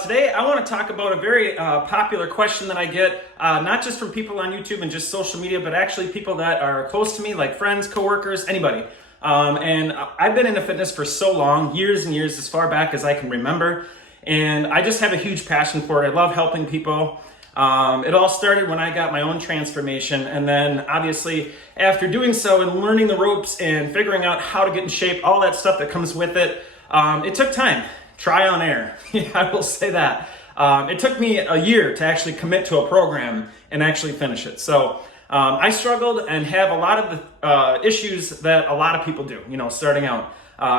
Today I want to talk about a very popular question that I get, not just from people on YouTube and just social media, but actually people that are close to me, like friends, coworkers, anybody. And I've been into fitness for so long, years and years, as far back as I can remember. And I just have a huge passion for it. I love helping people. It all started when I got my own transformation. And then obviously after doing so and learning the ropes and figuring out how to get in shape, all that stuff that comes with it, it took time. Try on air. I will say that. It took me a year to actually commit to a program and actually finish it. So I struggled and have a lot of the issues that a lot of people do, starting out.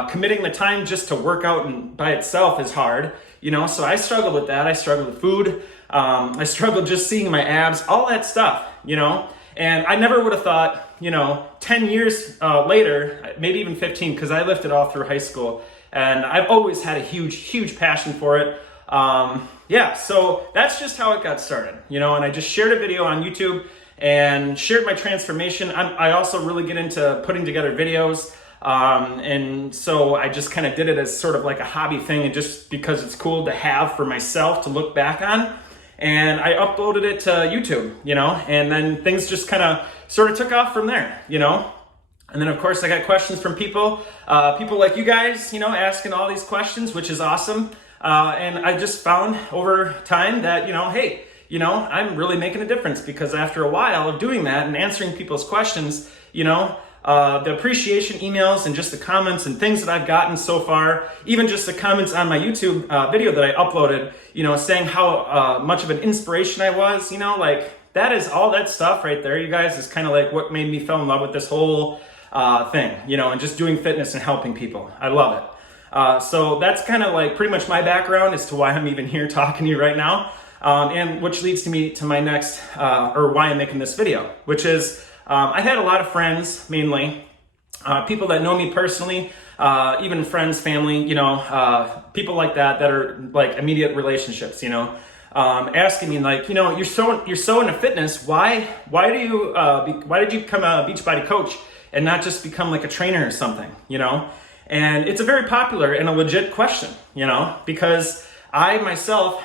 Committing the time just to work out and by itself is hard, so I struggled with that. I struggled with food. I struggled just seeing my abs, all that stuff, and I never would have thought, 10 years later, maybe even 15, because I lifted all through high school. And I've always had a huge passion for it. So that's just how it got started, and I just shared a video on YouTube and shared my transformation. I also really get into putting together videos. And so I just kind of did it as sort of like a hobby thing, and just because it's cool to have for myself to look back on. And I uploaded it to YouTube, and then things just kind of sort of took off from there, And then, of course, I got questions from people like you guys, asking all these questions, which is awesome. And I just found over time that, hey, I'm really making a difference, because after a while of doing that and answering people's questions, the appreciation emails and just the comments and things that I've gotten so far, even just the comments on my YouTube video that I uploaded, saying how much of an inspiration I was, that is all that stuff right there, you guys, is kind of like what made me fall in love with this whole thing, and just doing fitness and helping people. I love it. So that's kind of like pretty much my background as to why I'm even here talking to you right now. And which leads me to my next, or why I'm making this video, which is, I had a lot of friends, mainly, people that know me personally, even friends, family, people like that are like immediate relationships, asking me like, you're so into fitness. Why did you become a Beachbody coach and not just become like a trainer or something, And it's a very popular and a legit question, because I myself,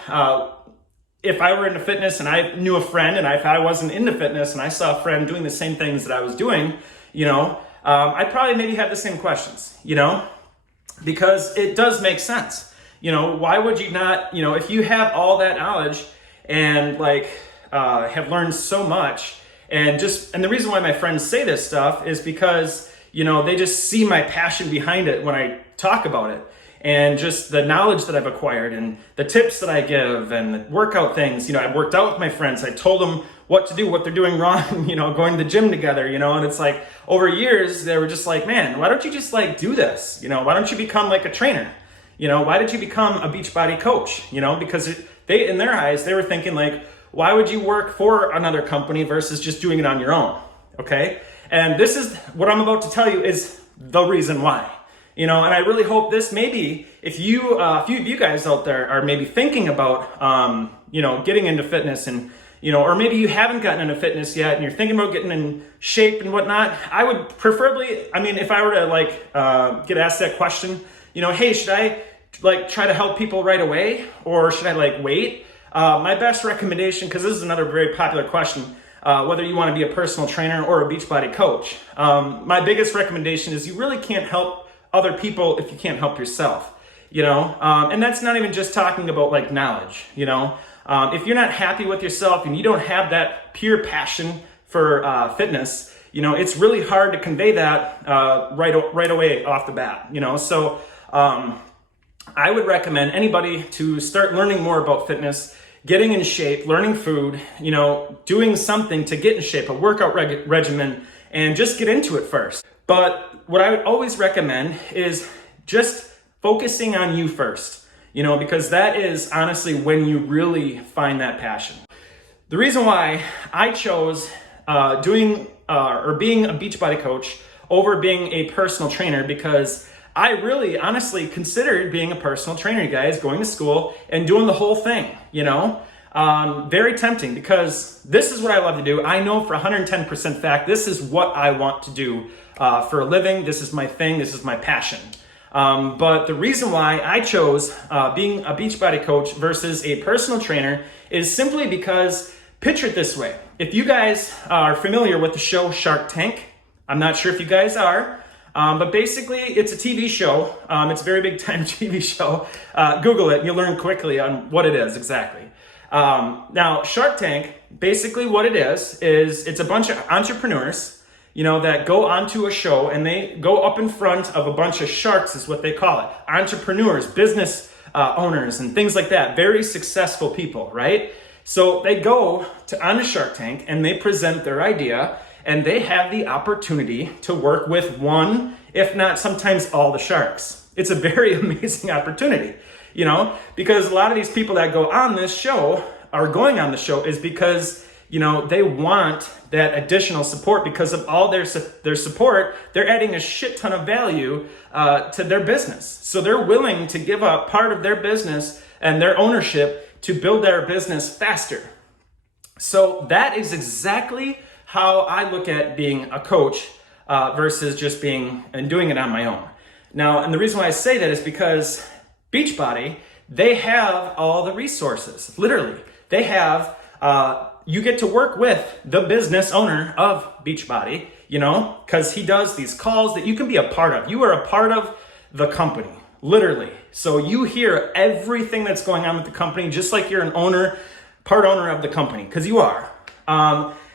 if I were into fitness and I knew a friend, and if I wasn't into fitness and I saw a friend doing the same things that I was doing, I'd probably maybe have the same questions, because it does make sense. Why would you not, if you have all that knowledge and have learned so much, and the reason why my friends say this stuff is because, they just see my passion behind it when I talk about it. And just the knowledge that I've acquired and the tips that I give and the workout things, I've worked out with my friends. I told them what to do, what they're doing wrong, going to the gym together, and it's like over years, they were just like, man, why don't you just do this? Why don't you become like a trainer? Why did you become a Beachbody coach? Because they, in their eyes, they were thinking like, why would you work for another company versus just doing it on your own? Okay. And this is what I'm about to tell you is the reason why. And I really hope this maybe, if you, a few of you guys out there are maybe thinking about, getting into fitness and, or maybe you haven't gotten into fitness yet and you're thinking about getting in shape and whatnot, I would preferably, if I were to get asked that question, hey, should I try to help people right away, or should I wait? My best recommendation, because this is another very popular question, whether you want to be a personal trainer or a Beachbody coach, my biggest recommendation is you really can't help other people if you can't help yourself, and that's not even just talking about knowledge, if you're not happy with yourself and you don't have that pure passion for fitness, it's really hard to convey that right away off the bat, so I would recommend anybody to start learning more about fitness, getting in shape, learning food, doing something to get in shape, a workout regimen, and just get into it first. But what I would always recommend is just focusing on you first, because that is honestly when you really find that passion. The reason why I chose being a Beachbody coach over being a personal trainer, because I really honestly considered being a personal trainer, you guys, going to school and doing the whole thing, very tempting, because this is what I love to do. I know for 110% fact, this is what I want to do for a living. This is my thing. This is my passion. But the reason why I chose being a Beachbody coach versus a personal trainer is simply because, picture it this way. If you guys are familiar with the show Shark Tank, I'm not sure if you guys are, but basically it's a TV show. It's a very big time TV show. Google it and you'll learn quickly on what it is exactly. Now, Shark Tank, basically what it is it's a bunch of entrepreneurs, that go onto a show and they go up in front of a bunch of sharks is what they call it. Entrepreneurs, business owners, and things like that. Very successful people, right? So they go on a Shark Tank and they present their idea and they have the opportunity to work with one, if not sometimes all the sharks. It's a very amazing opportunity, because a lot of these people that go on this show are going on the show is because they want that additional support. Because of all their support, they're adding a shit ton of value to their business. So they're willing to give up part of their business and their ownership to build their business faster. So that is exactly how I look at being a coach versus just being and doing it on my own. Now, and the reason why I say that is because Beachbody, they have all the resources. Literally, they have you get to work with the business owner of Beachbody, because he does these calls that you can be a part of. You are a part of the company, literally. So you hear everything that's going on with the company, just like you're part owner of the company, because you are.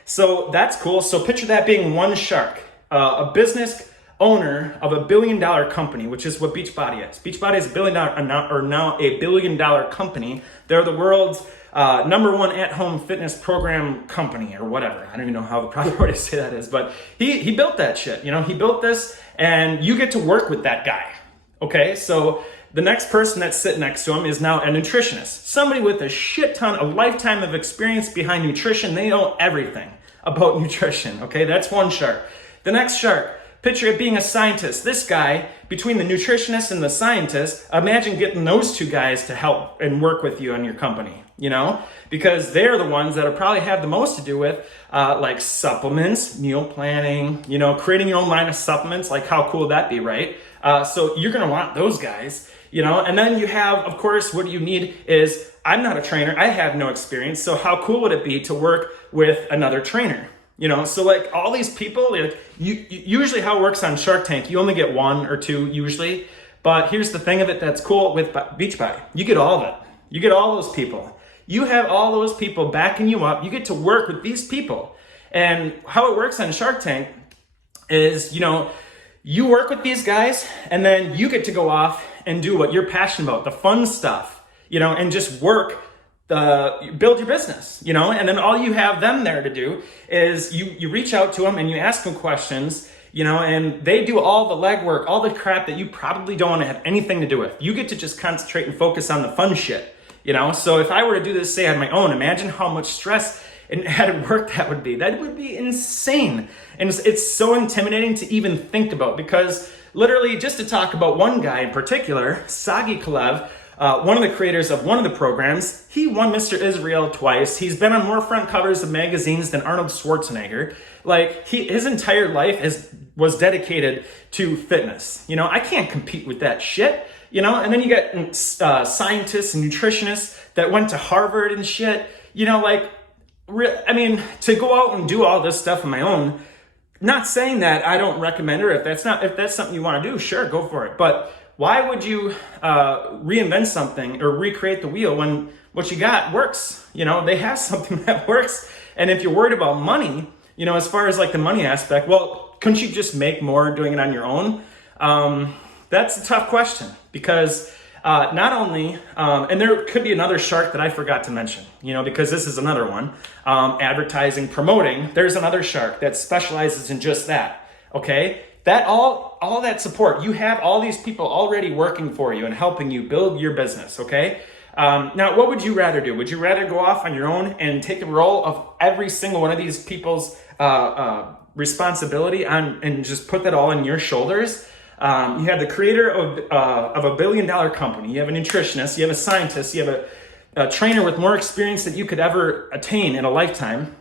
So that's cool. So picture that being one shark, a business owner of $1 billion company, which is what Beachbody is. Beachbody is now a $1 billion company. They're the world's #1 at-home fitness program company or whatever. I don't even know how the proper way to say that is, but he built that shit. He built this, and you get to work with that guy. Okay, so the next person that's sitting next to him is now a nutritionist, somebody with a lifetime of experience behind nutrition. They know everything about nutrition. Okay, that's one shark. The next shark, picture it being a scientist. This guy, between the nutritionist and the scientist, imagine getting those two guys to help and work with you on your company, because they're the ones that'll probably have the most to do with like supplements, meal planning, creating your own line of supplements. Like, how cool would that be, right? So you're going to want those guys, and then you have, of course, what you need is, I'm not a trainer. I have no experience. So how cool would it be to work with another trainer? So like all these people, usually how it works on Shark Tank, you only get one or two usually. But here's the thing of it that's cool with Beachbody. You get all of it. You get all those people. You have all those people backing you up. You get to work with these people. And how it works on Shark Tank is, you work with these guys and then you get to go off and do what you're passionate about, the fun stuff, and just work. Build your business, and then all you have them there to do is you reach out to them and you ask them questions, and they do all the legwork, all the crap that you probably don't want to have anything to do with. You get to just concentrate and focus on the fun shit, So if I were to do this, say, on my own, imagine how much stress and added work that would be. That would be insane. And it's so intimidating to even think about, because literally, just to talk about one guy in particular, Sagi Kalev, one of the creators of one of the programs, he won Mr. Israel twice. He's been on more front covers of magazines than Arnold Schwarzenegger. Like, his entire life was dedicated to fitness. I can't compete with that shit. And then you get scientists and nutritionists that went to Harvard and shit. To go out and do all this stuff on my own. Not saying that I don't recommend it, or if that's something you want to do, sure, go for it. But why would you reinvent something or recreate the wheel when what you got works? They have something that works. And if you're worried about money, as far as like the money aspect, well, couldn't you just make more doing it on your own? That's a tough question, because not only, and there could be another shark that I forgot to mention, because this is another one, advertising, promoting. There's another shark that specializes in just that. Okay. That all that support, you have all these people already working for you and helping you build your business, okay? Now, what would you rather do? Would you rather go off on your own and take a role of every single one of these people's responsibility and just put that all on your shoulders? You have the creator of a $1 billion company. You have a nutritionist. You have a scientist. You have a trainer with more experience that you could ever attain in a lifetime.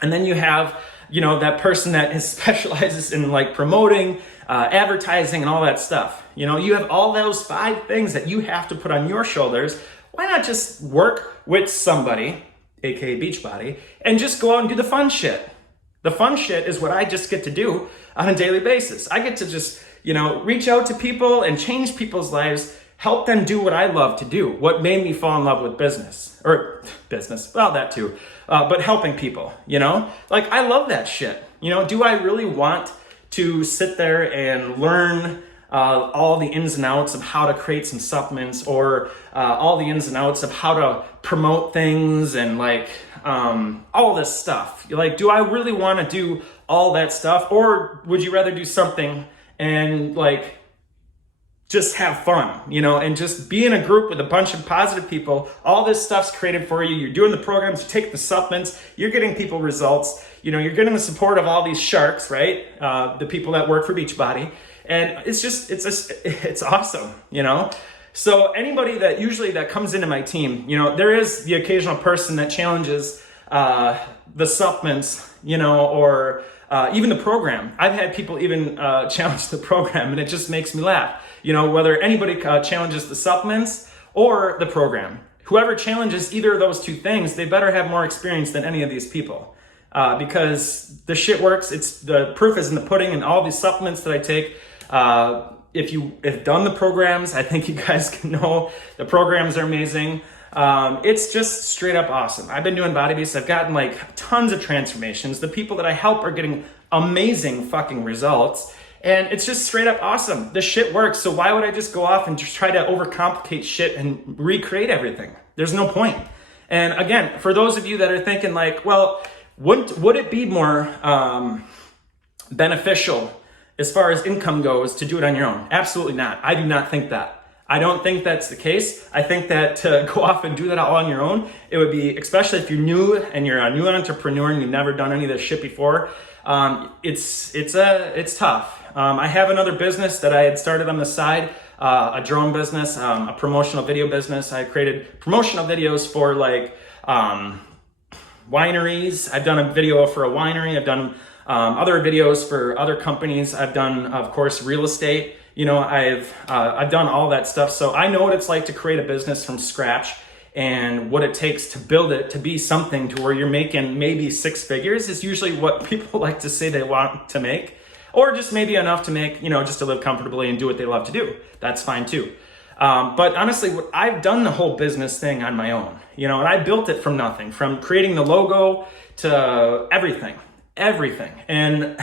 And then you have that person that specializes in like promoting, advertising and all that stuff. You have all those 5 things that you have to put on your shoulders. Why not just work with somebody, aka Beachbody, and just go out and do the fun shit? The fun shit is what I just get to do on a daily basis. I get to just, reach out to people and change people's lives, help them do what I love to do, what made me fall in love with business, well, that too, but helping people, like I love that shit. Do I really want to sit there and learn all the ins and outs of how to create some supplements, or all the ins and outs of how to promote things and like all this stuff? Like, do I really want to do all that stuff, or would you rather do something and like just have fun, and just be in a group with a bunch of positive people? All this stuff's created for you. You're doing the programs, you take the supplements, you're getting people results, you're getting the support of all these sharks, right? The people that work for Beachbody. And it's awesome, So anybody that comes into my team, there is the occasional person that challenges the supplements, or even the program. I've had people even challenge the program, and it just makes me laugh. Whether anybody challenges the supplements or the program, whoever challenges either of those 2 things, they better have more experience than any of these people. Because the shit works. The proof is in the pudding, and all these supplements that I take. If you have done the programs, I think you guys can know the programs are amazing. It's just straight up awesome. I've been doing Body Beasts. I've gotten like tons of transformations. The people that I help are getting amazing fucking results. And it's just straight up awesome. The shit works. So why would I just go off and just try to overcomplicate shit and recreate everything? There's no point. And again, for those of you that are thinking like, well, would it be more beneficial as far as income goes to do it on your own? Absolutely not. I do not think that. I don't think that's the case. I think that to go off and do that all on your own, it would be, especially if you're new and you're a new entrepreneur and you've never done any of this shit before, it's tough. I have another business that I had started on the side, a drone business, a promotional video business. I created promotional videos for like wineries. I've done a video for a winery. I've done other videos for other companies. I've done, of course, real estate. I've done all that stuff. So I know what it's like to create a business from scratch, and what it takes to build it to be something to where you're making maybe 6 figures is usually what people like to say they want to make, or just maybe enough to make, just to live comfortably and do what they love to do. That's fine too. But honestly, I've done the whole business thing on my own, and I built it from nothing, from creating the logo to everything. And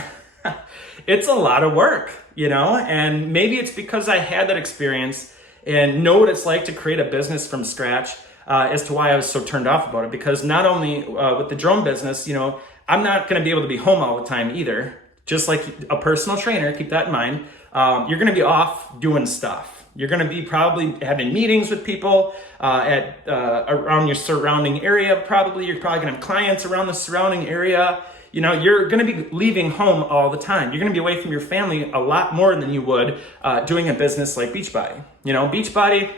it's a lot of work, and maybe it's because I had that experience and know what it's like to create a business from scratch, as to why I was so turned off about it. Because not only with the drone business, I'm not going to be able to be home all the time either. Just like a personal trainer, keep that in mind. You're going to be off doing stuff. You're going to be probably having meetings with people around your surrounding area. You're probably going to have clients around the surrounding area. You're going to be leaving home all the time. You're going to be away from your family a lot more than you would doing a business like Beachbody. Beachbody,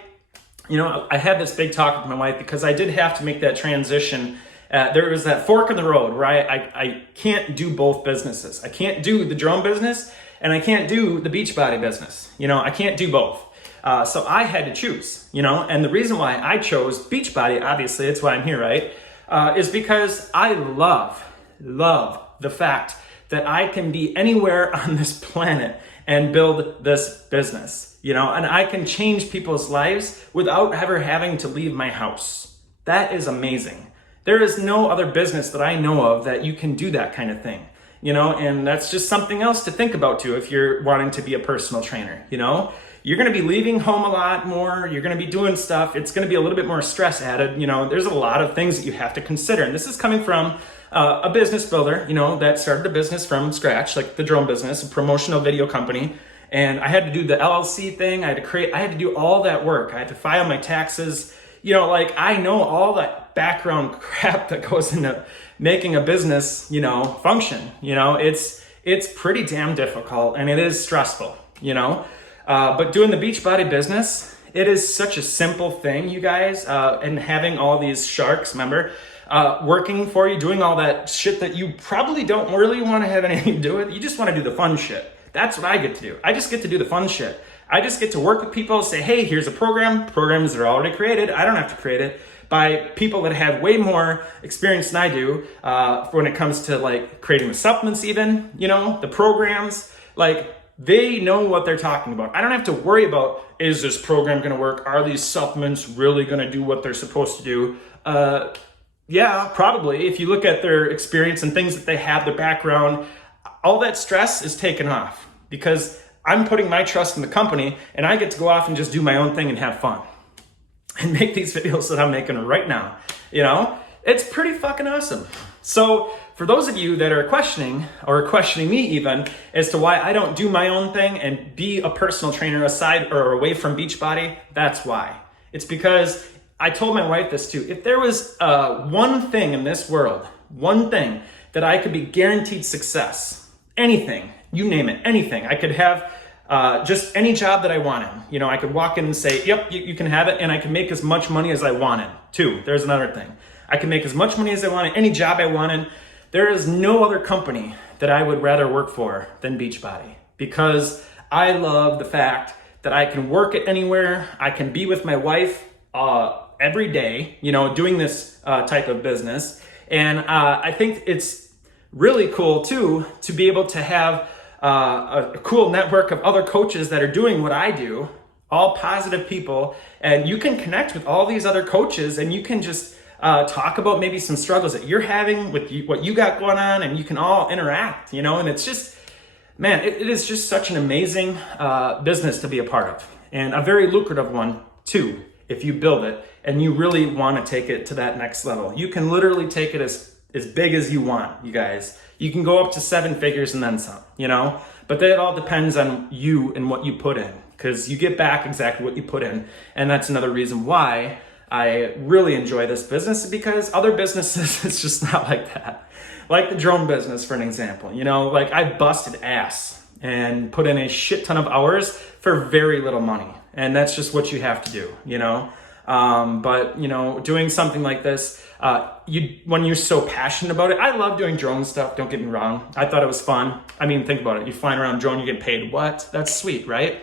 I had this big talk with my wife because I did have to make that transition. There was that fork in the road where I can't do both businesses. I can't do the drone business and I can't do the Beachbody business. I can't do both. So I had to choose, and the reason why I chose Beachbody, obviously, that's why I'm here, right? Is because I love the fact that I can be anywhere on this planet and build this business, and I can change people's lives without ever having to leave my house. That is amazing. There is no other business that I know of that you can do that kind of thing, and that's just something else to think about too if you're wanting to be a personal trainer. You're going to be leaving home a lot more. You're going to be doing stuff. It's going to be a little bit more stress added. There's a lot of things that you have to consider. And this is coming from a business builder, that started a business from scratch, like the drone business, a promotional video company. And I had to do the LLC thing. I had to do all that work. I had to file my taxes. I know all that background crap that goes into making a business, function. It's pretty damn difficult and it is stressful, But doing the Beachbody business, it is such a simple thing, you guys, and having all these sharks, remember, working for you, doing all that shit that you probably don't really want to have anything to do with. You just want to do the fun shit. That's what I get to do. I just get to do the fun shit. I just get to work with people, say, hey, here's a program. Programs that are already created. I don't have to create it, by people that have way more experience than I do when it comes to like creating the supplements even, the programs. Like, they know what they're talking about. I don't have to worry about, is this program going to work? Are these supplements really going to do what they're supposed to do? Yeah, probably. If you look at their experience and things that they have, their background, all that stress is taken off because I'm putting my trust in the company and I get to go off and just do my own thing and have fun and make these videos that I'm making right now. It's pretty fucking awesome. So for those of you that are questioning me even as to why I don't do my own thing and be a personal trainer aside or away from Beachbody, that's why. It's because I told my wife this too. If there was one thing in this world, one thing that I could be guaranteed success, anything, you name it, anything, I could have just any job that I wanted. I could walk in and say, yep, you can have it. And I could make as much money as I wanted too. There's another thing. I can make as much money as I wanted, any job I wanted. There is no other company that I would rather work for than Beachbody, because I love the fact that I can work it anywhere. I can be with my wife every day, doing this type of business. And I think it's really cool too, to be able to have a cool network of other coaches that are doing what I do, all positive people. And you can connect with all these other coaches and you can just talk about maybe some struggles that you're having with what you got going on, and you can all interact, and it's just, man, it is just such an amazing business to be a part of, and a very lucrative one too, if you build it and you really want to take it to that next level. You can literally take it as big as you want, you guys. You can go up to 7 figures and then some, but that all depends on you and what you put in, because you get back exactly what you put in. And that's another reason why I really enjoy this business, because other businesses, it's just not like that. Like the drone business, for an example, like I busted ass and put in a shit ton of hours for very little money. And that's just what you have to do, but doing something like this, when you're so passionate about it, I love doing drone stuff. Don't get me wrong. I thought it was fun. I mean, think about it. You're flying around drone, you get paid. What? That's sweet, right?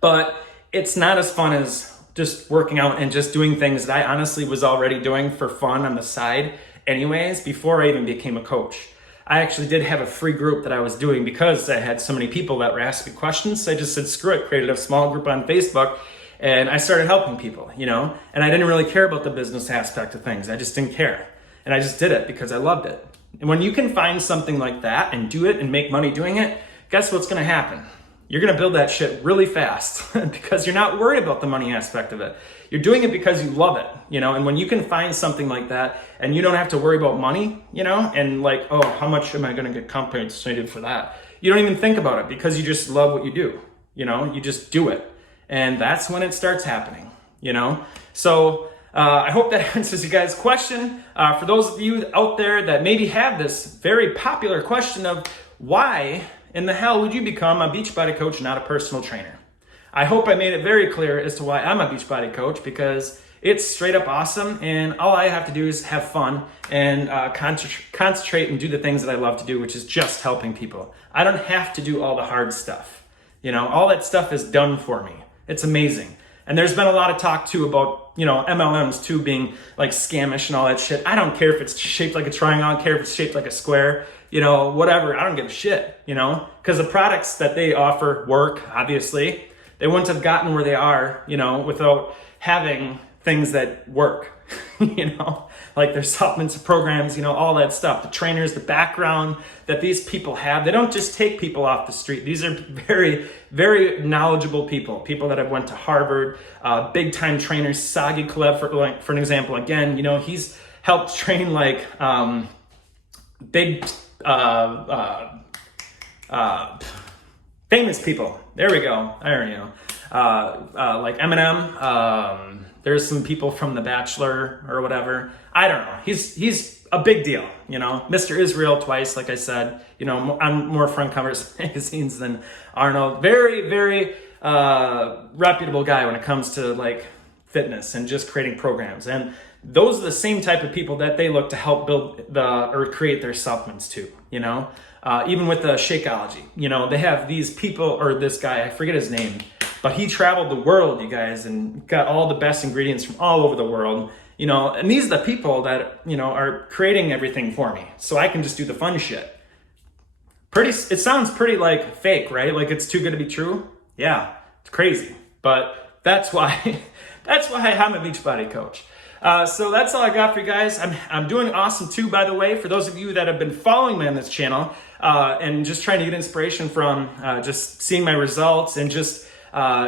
But it's not as fun as just working out and just doing things that I honestly was already doing for fun on the side anyways, before I even became a coach. I actually did have a free group that I was doing because I had so many people that were asking questions. So I just said, screw it, created a small group on Facebook, and I started helping people, and I didn't really care about the business aspect of things. I just didn't care. And I just did it because I loved it. And when you can find something like that and do it and make money doing it, guess what's going to happen? You're going to build that shit really fast because you're not worried about the money aspect of it. You're doing it because you love it, and when you can find something like that and you don't have to worry about money, and like, oh, how much am I going to get compensated for that? You don't even think about it because you just love what you do, you just do it. And that's when it starts happening, So I hope that answers you guys' question. For those of you out there that maybe have this very popular question of why in the hell would you become a Beachbody coach, not a personal trainer? I hope I made it very clear as to why I'm a Beachbody coach, because it's straight up awesome, and all I have to do is have fun and concentrate and do the things that I love to do, which is just helping people. I don't have to do all the hard stuff. All that stuff is done for me. It's amazing. And there's been a lot of talk too about, MLMs too being like scamish and all that shit. I don't care if it's shaped like a triangle. I don't care if it's shaped like a square, whatever. I don't give a shit, because the products that they offer work, obviously. They wouldn't have gotten where they are, without having things that work, like their supplements, programs, all that stuff, the trainers, the background that these people have. They don't just take people off the street. These are very, very knowledgeable people that have went to Harvard, big time trainers. Sagi Kalev, for an example, again, he's helped train like big, famous people. There we go. I already know. Like Eminem. There's some people from The Bachelor or whatever. I don't know. He's a big deal. Mr. Israel twice, like I said. On more front covers magazines than Arnold. Very, very reputable guy when it comes to like fitness and just creating programs. And those are the same type of people that they look to help build or create their supplements too, you know? Even with the Shakeology, you know, they have these people, or this guy, I forget his name, but he traveled the world, you guys, and got all the best ingredients from all over the world, you know, and these are the people that, you know, are creating everything for me. So I can just do the fun shit. It sounds pretty like fake, right? Like it's too good to be true. Yeah, it's crazy. But that's why, that's why I'm a Beachbody coach. So that's all I got for you guys. I'm doing awesome too, by the way, for those of you that have been following me on this channel and just trying to get inspiration from just seeing my results and just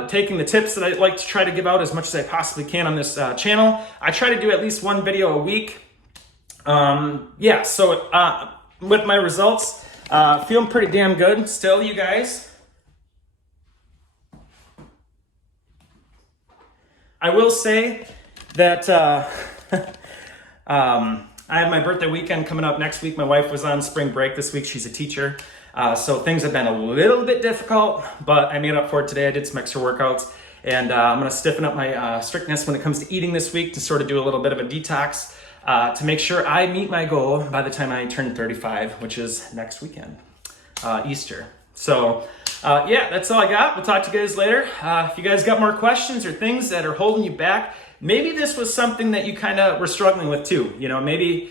taking the tips that I like to try to give out as much as I possibly can on this channel. I try to do at least one video a week. Yeah, so with my results, feeling pretty damn good still, you guys. I will say that I have my birthday weekend coming up next week. My wife was on spring break this week. She's a teacher. So things have been a little bit difficult, but I made up for it today. I did some extra workouts, and I'm going to stiffen up my strictness when it comes to eating this week to sort of do a little bit of a detox to make sure I meet my goal by the time I turn 35, which is next weekend, Easter. So yeah, that's all I got. We'll talk to you guys later. If you guys got more questions or things that are holding you back, maybe this was something that you kind of were struggling with too. You know, maybe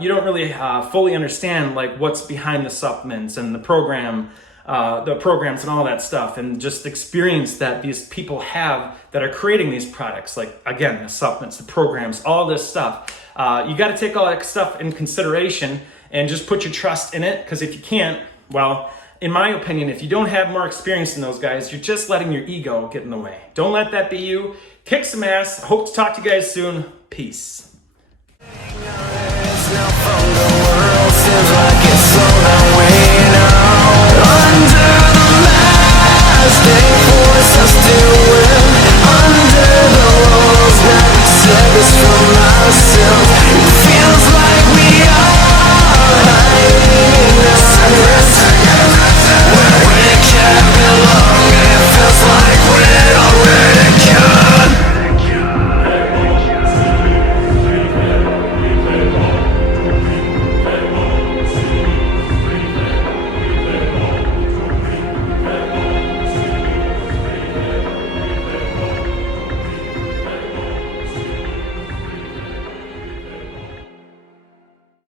you don't really fully understand like what's behind the supplements and the programs and all that stuff, and just experience that these people have that are creating these products. Like again, the supplements, the programs, all this stuff. You got to take all that stuff in consideration and just put your trust in it. Because if you can't, well, in my opinion, if you don't have more experience than those guys, you're just letting your ego get in the way. Don't let that be you. Kick some ass. I hope to talk to you guys soon. Peace.